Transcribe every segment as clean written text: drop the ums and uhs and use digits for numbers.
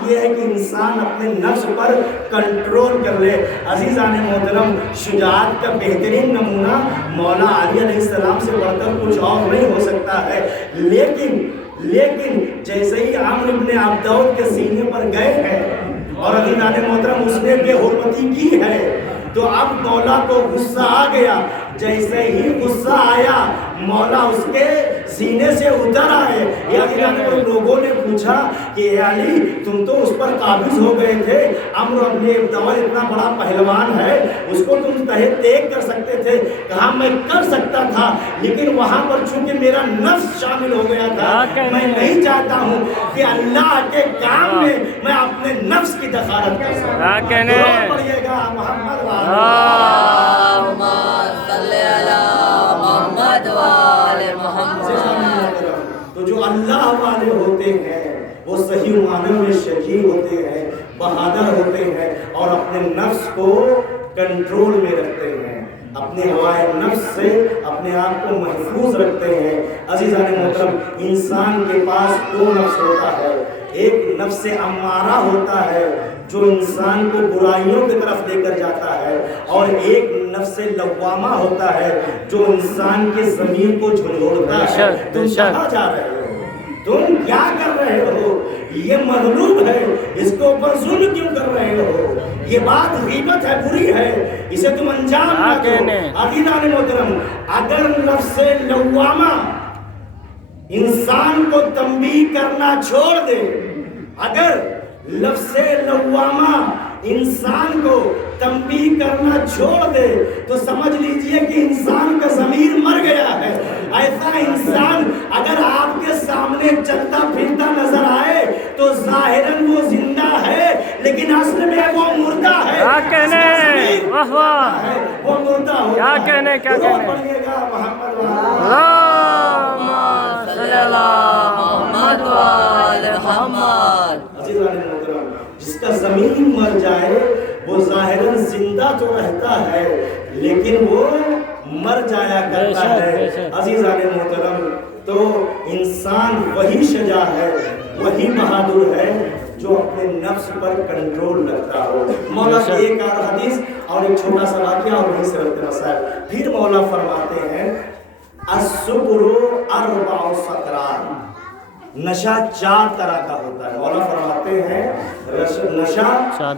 بات یہ ہے کہ انسان اپنے نفس پر کنٹرول کر لے۔ عزیزان محترم، شجاعت کا بہترین نمونہ مولا علی علیہ السلام سے بڑھ کر کچھ اور نہیں ہو سکتا ہے۔ لیکن جیسے ہی عمرو بن عبدود کے سینے پر گئے ہیں اور عزیزان محترم اس نے بے حرمتی کی ہے، تو اب مولا کو غصہ آ گیا۔ جیسے ہی غصہ آیا مولا اس کے سینے سے اتر آئے۔ لوگوں نے پوچھا کہ اے علی، تم تو اس پر قابض ہو گئے تھے، عمرو بن عبدود اتنا بڑا پہلوان ہے، اس کو تم تہے تیگ کر سکتے تھے۔ کہا میں کر سکتا تھا، لیکن وہاں پر چونکہ میرا نفس شامل ہو گیا تھا، میں نہیں چاہتا ہوں کہ اللہ کے کام میں میں اپنے نفس کی دخالت کر سکوں۔ پڑھیے گا محمد تو جو اللہ والے ہوتے ہیں وہ صحیح معنی میں شجاع ہوتے ہیں، بہادر ہوتے ہیں اور اپنے نفس کو کنٹرول میں رکھتے ہیں، اپنے ہوائے نفس سے اپنے آپ کو محفوظ رکھتے ہیں۔ عزیزان محترم، انسان کے پاس دو نفس ہوتا ہے، ایک نفس امارہ ہوتا ہے جو انسان کو برائیوں کی طرف لے کر جاتا ہے، اور ایک نفس لوامہ ہوتا ہے جو انسان کے ضمیر کو جھنجھوڑتا ہے۔ تم کہاں جا رہے ہو؟ تم کیا کر رہے ہو؟ یہ مغلوب ہے، اس کو اوپر ظلم کیوں کر رہے ہو؟ یہ بات غیبت ہے، بری ہے، اسے تم انجام نہ دو۔ عزیزان محترم، اگر نفس لوامہ انسان کو تنبیہ کرنا چھوڑ دے، اگر لفظ لوامہ انسان کو تنبیہ کرنا چھوڑ دے تو سمجھ لیجئے کہ انسان کا ضمیر مر گیا ہے۔ ایسا انسان اگر آپ کے سامنے چلتا پھرتا نظر آئے تو ظاہراً وہ زندہ ہے، لیکن اصل میں وہ مردہ ہے۔ کیا کہنے، واہ واہ، وہ مردہ ہوتا کیا کہنے، کیا کہنے۔ پڑھیے گا محمد جس کا زمین مر جائے وہ ظاہراً زندہ تو رہتا ہے لیکن وہ مر جایا کرتا ہے۔ عزیزان محترم، تو انسان وہی شجاع ہے، وہی بہادر ہے جو اپنے نفس پر کنٹرول رکھتا ہو۔ مولا کی ایک اور حدیث اور ایک چھوٹا سا واقعہ اور وہیں سے رکھتے مسائل۔ پھر مولا فرماتے ہیں السکر اربع سکرات، نشہ 4 طرح کا ہوتا ہے۔ مولا فرماتے ہیں نشہ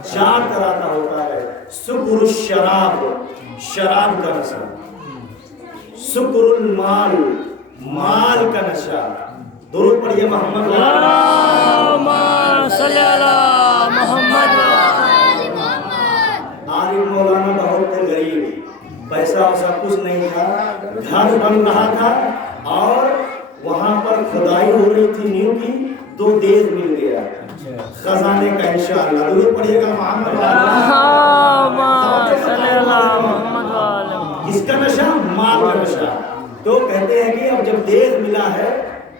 4 طرح کا ہوتا ہے۔ سکر الشراب، شراب کا نشہ، سکر المال، مال کا نشہ۔ درود پڑھیے محمد صلی اللہ محمد۔ عالم مولانا بہت تھے غریب، پیسہ ویسا کچھ نہیں تھا، گھر بن رہا تھا اور وہاں پر کھدائی ہو رہی تھی نیو کی، تو دیگ مل گیا خزانے کا انشاءاللہ۔ درود پڑھیے گا محمد صلی اللہ محمد۔ اس کا نشہ مال کا نشہ۔ تو کہتے ہیں کہ اب جب دیگ ملا ہے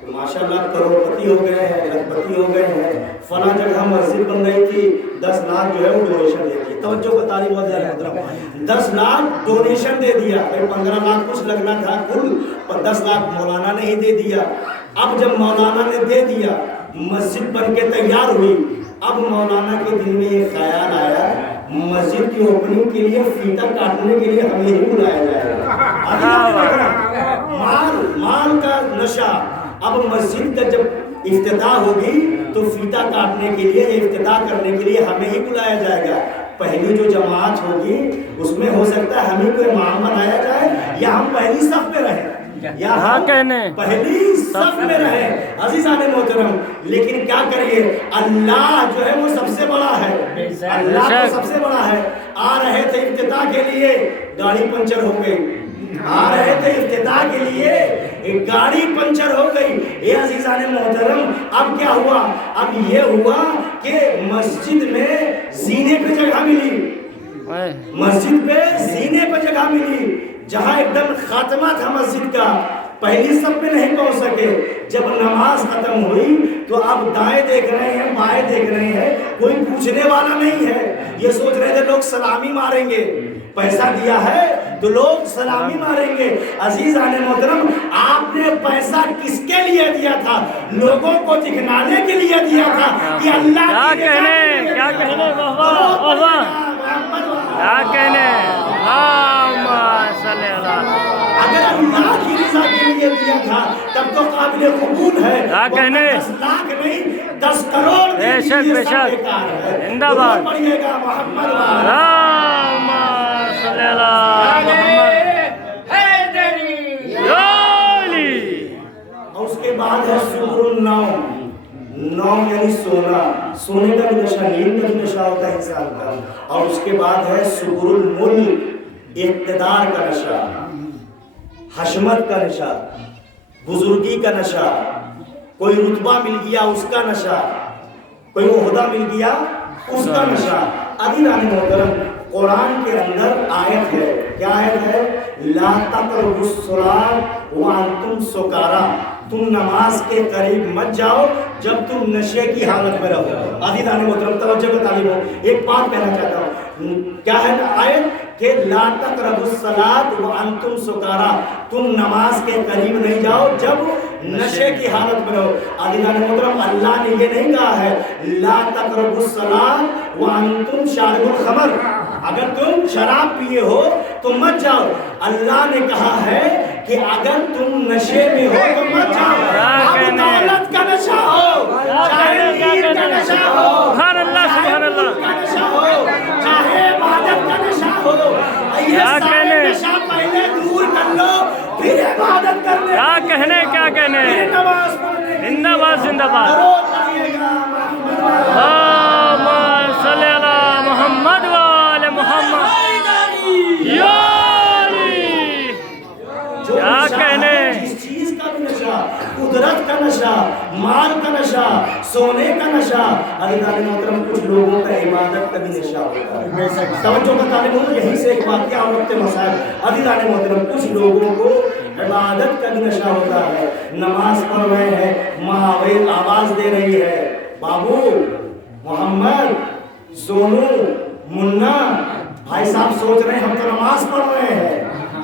تو ماشاءاللہ کروڑپتی ہو گئے ہیں، لکھپتی ہو گئے ہیں، فلاں جگہ مسجد بن گئی تھی، 10 لاکھ جو ہے وہ ڈونیشن دے دی۔ توجہ کا تعلیم ہو جائے محترم، 10 لاکھ ڈونیشن دے دیا، 15 لاکھ کچھ لگنا تھا کل، پر 10 لاکھ مولانا نے ہی دے دیا۔ اب جب مولانا نے دے دیا، مسجد بن کے تیار ہوئی، اب مولانا کے دل میں یہ خیال آیا مسجد کی اوپننگ کے لیے فیتا کاٹنے کے لیے ہمیں ہی بلایا جائے گا۔ مال کا نشہ۔ اب مسجد کا جب افتتاح ہوگی تو فیتا کاٹنے کے لیے، افتتاح کرنے کے لیے ہمیں ہی بلایا جائے گا۔ پہلی جو جماعت ہوگی اس میں ہو سکتا ہے ہمیں کوئی امام بنایا جائے، یا ہم پہلی صف میں رہیں، یا ہم پہلی صف میں رہیں۔ عزیزان محترم، لیکن کیا کریے، اللہ جو ہے وہ سب سے بڑا ہے، اللہ تو سب سے بڑا ہے۔ آ رہے تھے افتتاح کے لیے، گاڑی پنچر ہو گئی، آ رہے تھے افتتاح کے لیے، گاڑی پنچر ہو گئی۔ اے عزیزان محترم، اب کیا ہوا؟ اب یہ ہوا کہ مسجد میں زینے پہ جگہ ملی، مسجد پہ زینے پہ جگہ ملی، جہاں ایک دم خاتمہ تھا مسجد کا، پہلی صف پہ نہیں پہنچ سکے۔ جب نماز ختم ہوئی تو اب دائیں دیکھ رہے ہیں، بائیں دیکھ رہے ہیں، کوئی پوچھنے والا نہیں ہے۔ یہ سوچ رہے تھے لوگ سلامی ماریں گے، पैसा दिया है तो लोग सलामी मारेंगे। अजीजान मोहतरम, आपने पैसा किसके लिए दिया था? लोगों को दिखलाने के लिए दिया था कि अल्लाह क्या की रज़ा कहने, के लिए क्या दिया कहने, था। वाह वाह, वाह वाह। क्या कहने, अगर अल्लाह की रज़ा के लिए दिया था तब तो काबिल कबूल है। क्या कहने? 10 लाख नहीं 10 करोड़ दे बेशक, दीजिए, सब बेशक। बेकार है। जिंदाबाद। दुरूद पढ़िएगा मोहम्मद वाला। राम सल्लल्लाहु और उसके बाद है सुबुरुन नौम। नौम यानी सोना, सोने का भी नशा, नींद का भी नशा होता है इंसान का। और उसके बाद है सुबुरुल मुल्क, इक़्तिदार का नशा, हशमत का नशा, बुजुर्गी का नशा, कोई रुतबा मिल गया उसका नशा, कोई ओहदा मिल गया उसका नशा। अज़ीज़ान मोहतरम, कुरान के अंदर आयत है, क्या आयत है? ला तक़रबुस्सलात व अंतुम सुकारा, तुम नमाज के करीब मत जाओ जब तुम नशे की हालत में रहो। अज़ीज़ान मोहतरम, तवज्जो का तालिब हो, एक बात कहना चाहता हूँ, क्या है ना आयत कि ला तक़रबुस्सलात व अंतुम सुकारा, तुम नमाज के करीब नहीं जाओ जब नशे की हालत में रहो। अज़ीज़ान मोहतरम, अल्लाह ने ये नहीं कहा है ला तक़रबुस्सलात व अंतुम शारिबुल खमर, अगर तुम शराब पिए हो तो मत जाओ। अल्लाह ने कहा है कि अगर तुम नशे में हो तो मत जाओ। अब दौलत का नशा हो, चाहे नींद का नशा हो, चाहे मुल्क का नशा हो, चाहे इबादत का नशा हो, ये सारे नशा पहले दूर कर लो, फिर इबादत करने। क्या कहने, क्या कहने? फिर नमाज पढ़ने। जिंदाबाद, जिंदाबाद। दरूद पढ़िएगा मोहम्मद वाले मोहम्मद। क्या कहने? जिस चीज का भी नशा, कुदरत का नशा, माल का नशा, सोने का नशा। अज़ीज़ान मोहतरम, कुछ लोगों का इबादत का भी नशा होता है। तवज्जो का तालिब हो, यहीं से एक वाक़या और वक्त मसाइल। अज़ीज़ान मोहतरम, कुछ लोगों को इबादत का भी नशा होता है। नमाज पढ़ रहे हैं, माँ आवाज दे रही है, बाबू, मोहम्मद, सोनू, मुन्ना, भाई साहब सोच रहे हैं हम तो नमाज पढ़ रहे हैं,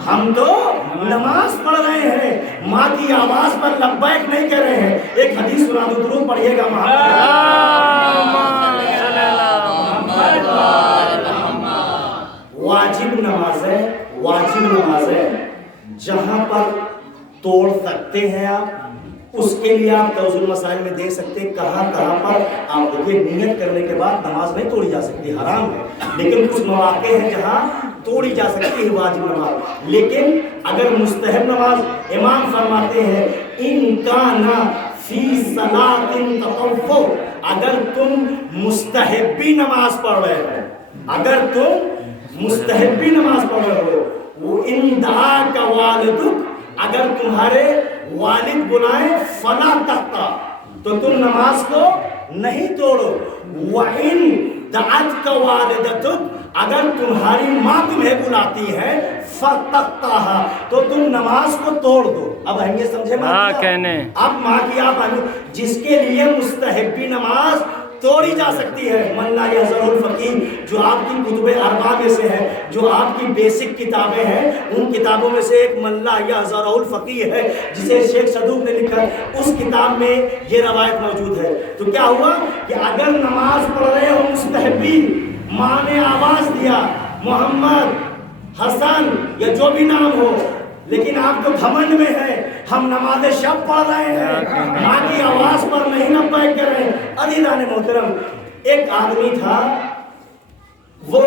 हम तो नमाज पढ़ रहे हैं, माँ की आवाज पर लब्बैक नहीं कर रहे हैं। एक हदीस सुना दो, दुरूद पढ़िएगा। वाजिब नमाज है, वाजिब नमाज है, जहां पर तोड़ सकते हैं आप, उसके लिए आप तवज़ुल मसाइल में देख सकते हैं कहाँ पर आप देखिए। नियत करने के बाद नमाज नहीं तोड़ी जा सकती, हराम है, लेकिन कुछ मौके हैं जहाँ तोड़ी जा सकती है वाजिब नमाज। लेकिन अगर मुस्तहब नमाज, इमाम फरमाते हैं इनकाना फी सलातिन ततव्वु, अगर तुम मुस्तहबी नमाज पढ़ रहे हो, अगर तुम मुस्तहबी नमाज पढ़ रहे हो, वो इंदा का वालिदुक, अगर तुम्हारे वालिद बुलाए फला तख्ता, तो तुम नमाज को नहीं तोड़ो। वइन दात का वालिदतुक, अगर तुम्हारी माँ तुम्हें बुलाती है फतख्ताहा, तो तुम नमाज को तोड़ दो। अब हम ये समझे कहने, अब माँ की आप, जिसके लिए मुस्तहबी नमाज तोड़ी जा सकती है। मन्ना यज़रुल फ़क़ीह, जो आपकी कुतुब अरबा में से है, जो आपकी बेसिक किताबें हैं, उन किताबों में से एक मन्ना यज़रुल फ़क़ीह है, जिसे शेख सदूक ने लिखा। उस किताब में ये रवायत मौजूद है। तो क्या हुआ कि अगर नमाज पढ़ रहे हो मुस्तहबी, माँ ने आवाज दिया मोहम्मद, हसन या जो भी नाम हो, लेकिन आप तो घमंड में है, हम नमाज शब पढ़ रहे हैं, माँ की आवाज पर नहीं लब्बैक कर रहे हैं। अज़ीज़ान मोहतरम, एक आदमी था, वो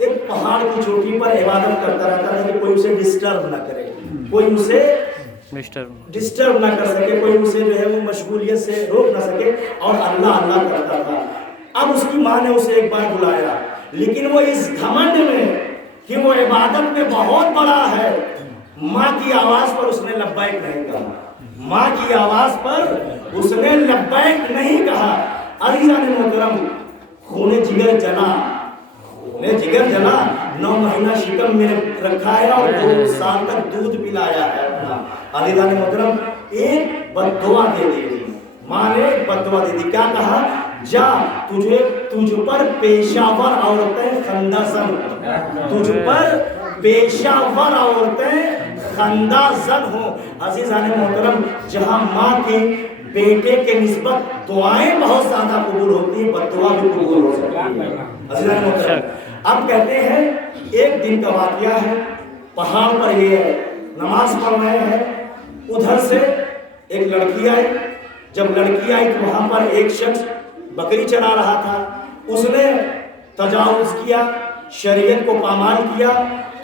एक पहाड़ की चोटी पर इबादत करता रहता था कि कोई उसे डिस्टर्ब ना करे, कोई उसे डिस्टर्ब ना कर सके, कोई उसे जो है वो मशगूलियत से रोक ना सके, और अल्लाह अल्लाह करता था। अब उसकी माँ ने उसे एक बार बुलाया, लेकिन वो इस घमंड में कि वो इबादत में बहुत बड़ा है, माँ की आवाज पर उसने लब्बैक नहीं कहा, माँ की आवाज पर उसने लब्बैक नहीं कहा। अज़ीज़ान मोहतरम, खूने जिगर जला, खूने जिगर जला, 9 महीना शिकम में रखा है और 2 साल तक दूध पिलाया है अपना। अज़ीज़ान मोहतरम, एक बद्दुआ दे दी, माँ ने बद्दुआ दे दी। क्या कहा? जा तुझ पर पेशावर औरतें खंदाजन, तुझ पर पेशावर औरतें खंदाजन हो। अजीज़ान मोहतरम, जहाँ माँ की बेटे के निस्बत दुआएं बहुत ज्यादा कबूल होती है, बद्दुआ भी कबूल हो सकती है। अजीज़ान मोहतरम, अब कहते हैं एक दिन का वाक़या है, पहाड़ पर ये नमाज पढ़ रहे हैं, उधर से एक लड़की आई। जब लड़की आई तो वहाँ पर एक शख्स बकरी चरा रहा था, उसने तजावुज़ किया, शरीयत को पामाल किया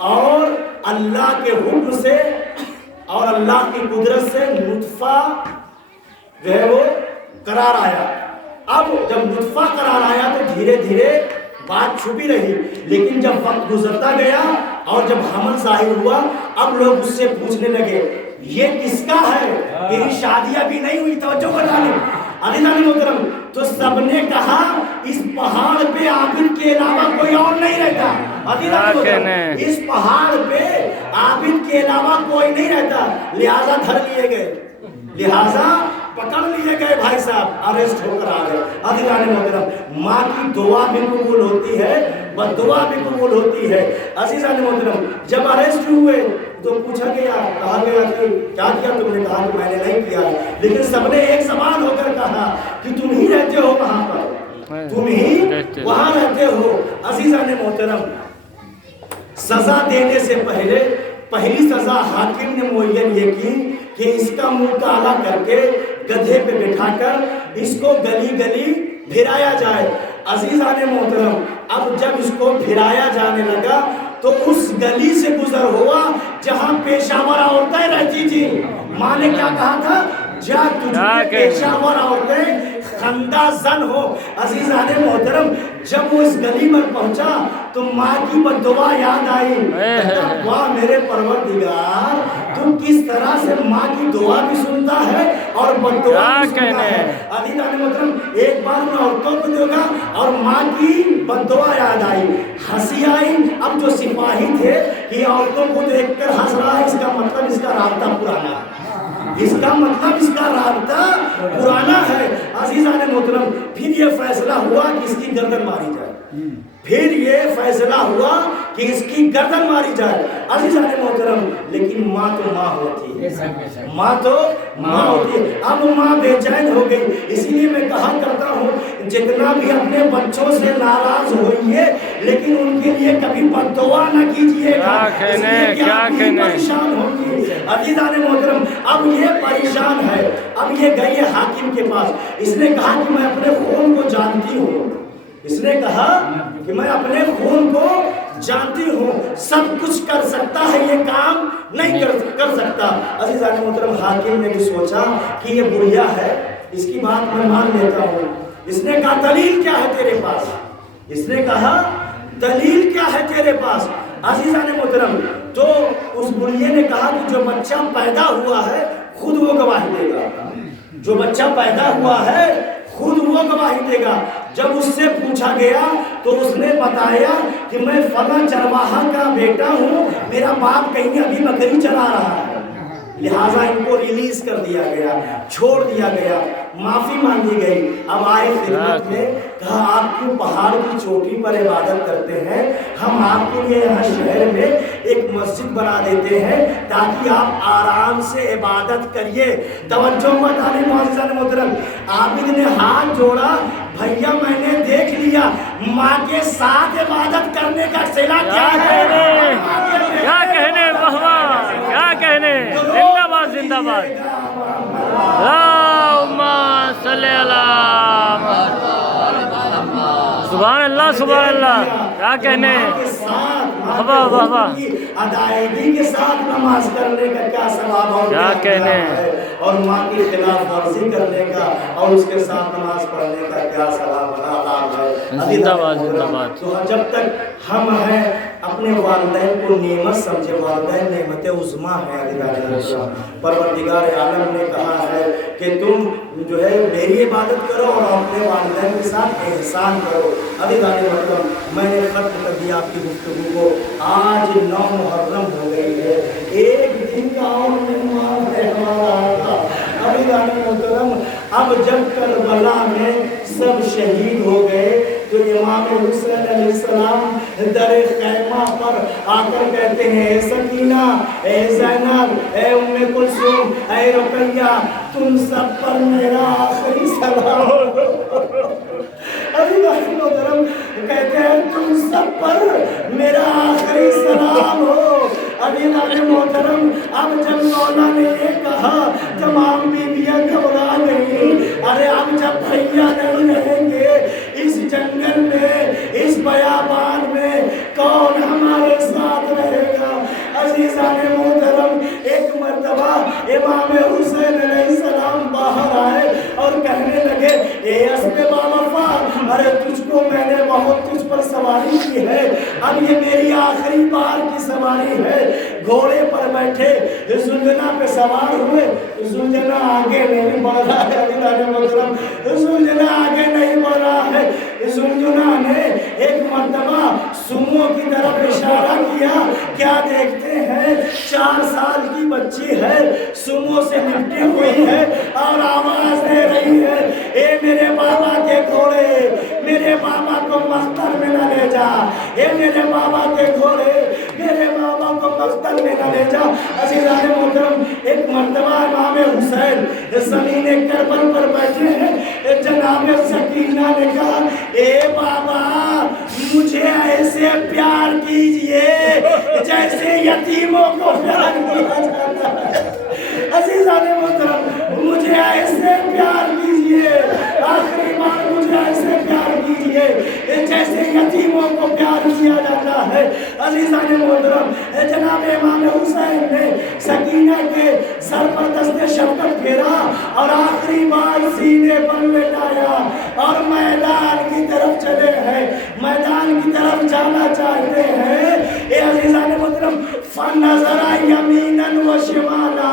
और अल्लाह के हुक्म से और अल्लाह की कुदरत से नुत्फा जो है वो करार आया। अब जब नुत्फा करार आया तो धीरे धीरे बात छुपी रही, लेकिन जब वक्त गुजरता गया और जब हमल ज़ाहिर हुआ, अब लोग उससे पूछने लगे ये किसका है, तेरी शादी अभी नहीं हुई, तवज्जो बताने। अज़ीज़ान मोहतरम, तो सबने कहा इस पहाड़ पे आबिद के अलावा कोई और नहीं रहता। अज़ीज़ान मोहतरम, इस पहाड़ पे आबिद के अलावा कोई नहीं रहता, लिहाजा धर लिए गए, लिहाजा पकड़ लिए गए, भाई साहब अरेस्ट होकर आ गए। अज़ीज़ान मोहतरम, माँ की दुआ भी कबूल होती है, बद्दुआ भी कबूल होती है। अज़ीज़ान मोहतरम, जब अरेस्ट हुए तो पूछा गया, कहा गया कि क्या किया तुमने, कहा कि मैंने नहीं किया, लेकिन सबने एक समान होकर कहा कि तुम ही रहते हो वहाँ पर, तुम ही वहाँ रहते हो। अज़ीज़ान मोहतरम, सजा देने से पहले पहली सजा हाकिम ने मुअय्यन ये की कि इसका मुंह काला करके गधे पे बिठाकर इसको गली गली फिराया जाए। अज़ीज़ान मोहतरम, अब जब इसको फिराया जाने लगा तो उस गली से गुजर हुआ जहां पेशावर औरतें रहती थी। माँ ने क्या कहा था, जा तुझे पेशावर औरतें खंदाजन हो। अज़ीज़ान मोहतरम, जब वो इस गली में पहुंचा तो माँ की बद्दुआ याद आई। वाह मेरे परवरदिगार, तू किस तरह से माँ की दुआ भी सुनता है और बद्दुआ भी सुनता है। अज़ीज़ान मोहतरम, एक बार उन औरतों को देखा और माँ की बद्दुआ याद आई, हंसी आई। अब जो सिपाही थे कि औरतों को देखकर हंस रहा है, इसका मतलब इसका राब्ता पुराना है, इसका मतलब इसका राब्ता पुराना है। अज़ीज़ान मोहतरम, फिर ये फैसला हुआ कि इसकी गर्दन मारी जाए, फिर ये फैसला हुआ कि इसकी गर्दन मारी जाए। अज़ीज़ान मोहतरम, लेकिन माँ तो माँ होती है, माँ तो माँ होती है। अब माँ बेचैन हो गई, इसीलिए मैं कहा करता हूँ जितना भी अपने बच्चों से नाराज होइए, लेकिन उनके लिए कभी बद्दुआ न कीजिएगा, परेशान होंगी। अज़ीज़ान मोहतरम, अब ये परेशान है, अब ये गई है हाकिम के पास। इसने कहा कि मैं अपने खून को जानती हूँ, इसने कहा कि मैं अपने खून को जानती हूँ, सब कुछ कर सकता है, ये काम नहीं कर सकता। अज़ीज़ान मोहतरम, हाकिम ने भी सोचा कि ये बुढ़िया है, इसकी बात मैं मान लेता हूँ। इसने कहा दलील क्या है तेरे पास, इसने कहा दलील क्या है तेरे पास। अज़ीज़ान मोहतरम, तो उस बुढ़िया ने कहा कि जो बच्चा पैदा हुआ है खुद वो गवाही देगा, जो बच्चा पैदा हुआ है खुद वो गवाही देगा। जब उससे पूछा गया तो उसने बताया कि मैं फला चरवाहा का बेटा हूँ, मेरा बाप कहीं अभी बकरी चला रहा है, लिहाजा इनको रिलीज कर दिया गया, छोड़ दिया गया, माफ़ी मांगी गई। अब आए खिदमत में, कहा आप क्यों पहाड़ की चोटी पर इबादत करते हैं, हम आपके लिए यहाँ शहर में एक मस्जिद बना देते हैं ताकि आप आराम से इबादत करिए। तवज्जो बताने मुअज़्ज़िज़ान मोहतरम, आबिद ने हाथ जोड़ा, भैया मैंने देख लिया, माँ के साथ इबादत करने का सिला क्या है, क्या कहने, क्या कहने, जिंदाबाद जिंदाबाद, अल्लाहुम्मा सल्ली अला सुभान अल्लाह सुभान अल्लाह, क्या कहने, वाह वाह वाह, अदायगी के साथ नमाज करने का क्या सवाब और क्या कहने, और माँ की खिलाफ वर्जी करने का और उसके साथ नमाज पढ़ने का क्या सवाब है। जिंदाबाद जिंदाबाद। तो जब तक हम हैं अपने वालिदैन को नेमत समझे, वालिदैन नेमत उज़्मा है। परवरदिगार आलम ने कहा है कि तुम जो है मेरी इबादत करो और अपने वालिदैन के साथ एहसान करो। अज़ीज़ान मोहतरम, मैंने खत्म कर दिया आपकी गुफ्तगू को। आज 9 मुहर्रम हो गई है, एक दिन का और मेहमान है हमारा। अज़ीज़ान मोहतरम, اب جب کربلا میں سب شہید ہو گئے تو امام حسین علیہ السلام در خیمہ پر آ کر کہتے ہیں اے سکینہ، اے زینب، اے ام کلثوم، اے رقیہ، تم سب پر میرا آخری سلام۔ ابھی محترم کہتے ہیں تم سب پر میرا آخری سلام ہو۔ ابھی محترم اب جب مولا نے یہ کہا تمام بیویاں گھبرا گئی، ارے اب جب بھیا نہیں رہیں گے اس جنگل میں، اس بیابان میں، کون ہمارے ساتھ رہے گا؟ عزیزان محترم ایک مرتبہ امام حسین علیہ السلام باہر آئے اور کہنے لگے اے اسب باوفا، ارے تجھ کو میں نے بہت تجھ پر سواری کی ہے، اب یہ میری آخری بار کی سواری ہے۔ گھوڑے پر بیٹھے زلجنا پہ سوار ہوئے، زلجنا آگے نہیں بڑھ رہا ہے، زلجنا آگے نہیں بڑھ رہا ہے۔ زلجنا نے ایک مرتبہ سمو کی طرف اشارہ کیا، کیا دیکھتے ہیں 4 سال کی بچی ہے، سمو سے لپٹی ہوئی ہے اور آواز دے رہی ہے اے میرے بابا کے گھوڑے، میرے بابا کو مختر میں نہ لے جا، اے میرے بابا کے گھوڑے، میرے بابا کو مختر میں نہ لے جا۔ عزیزان محترم ایک مرتبہ امام حسین زمین کربل پر بیٹھے ہیں، جناب سکینہ نے کہا اے بابا مجھے ایسے پیار کیجئے جیسے یتیموں کو پیار کیا جاتا ہے۔ عزیزان محترم مجھے ایسے پیار کیجئے، آخری بار مجھے ایسے پیار کیجئے جیسے یتیموں کو پیار کیا جاتا ہے۔ عزیزان محترم جناب امام حسین نے سکینہ کے سر پر دست شفقت پھیرا اور آخری بار سینے پر لٹایا اور میدان کی طرف چلے ہیں، میدان کی طرف جانا چاہتے ہیں۔ اے عزیزان محترم فنظر یمینا و شمالا،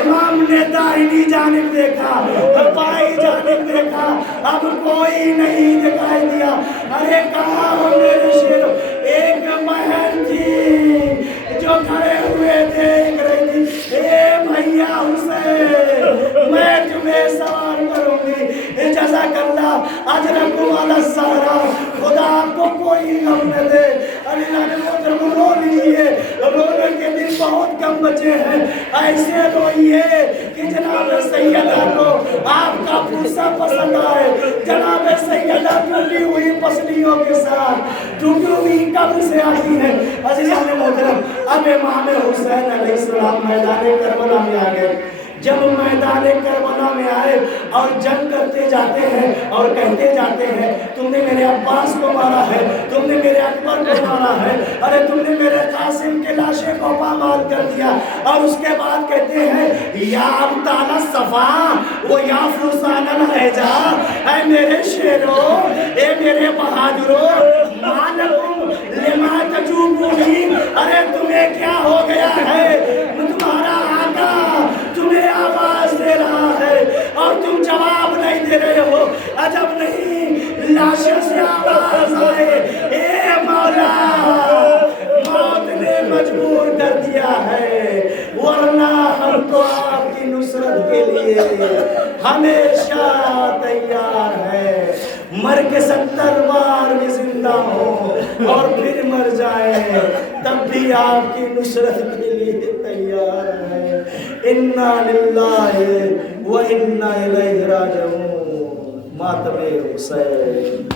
امام نے دائنی جانب دیکھا، بائیں جانب دیکھا، اب کوئی نہیں دکھائی دیا۔ ارے کہاں ہو میرے شیر؟ ایک بہن تھی جو کھڑے ہوئے دیکھ رہی تھی، اے بھیا حسین میں تمہیں سوار کروں گی، جزاک اللہ اجرکم علی السہرہ، خدا آپ کو کوئی غم نہ دے۔ عزیزان محترم رو لیجئے، رونے کے دن بہت کم بچے ہیں، ایسے روئیے کہ جناب سیدہ کو آپ کا پوسا پسند آئے، جناب سیدہ ٹوٹی ہوئی پسلیوں کے ساتھ، ٹوٹی ہوئی قبر سے آتی ہے۔ عزیزان محترم اب امام حسین علیہ السلام میدان کربلا میں آ گئے۔ جب میدان کربلا میں آئے اور جنگ کرتے جاتے ہیں اور کہتے جاتے ہیں تم نے میرے عباس کو مارا ہے، تم نے میرے اکبر کو مارا ہے، ارے تم نے میرے قاسم کے لاشے کو پامال کر دیا، اور اس کے بعد کہتے ہیں یا ابطال الصفا و یا فرسان الحجا، اے میرے شیرو، اے میرے بہادرو، ما لکم لما تجوبونی، ارے تمہیں کیا ہو گیا ہے؟ تمہارا آقا تمہیں آواز دے رہا ہے اور تم جواب نہیں دے رہے ہو۔ عجب نہیں لاشوں سے آواز آئے اے مولا، موت نے مجبور کر دیا ہے، ورنہ ہم تو آپ کی نصرت کے لیے ہمیشہ تیار ہے، مر کے 70 بار بھی زندہ ہو اور پھر مر جائیں تب بھی آپ کی نصرت کے لیے تیار ہے۔ انا للہ و انا الیہ راجعون۔ ماتم حسین۔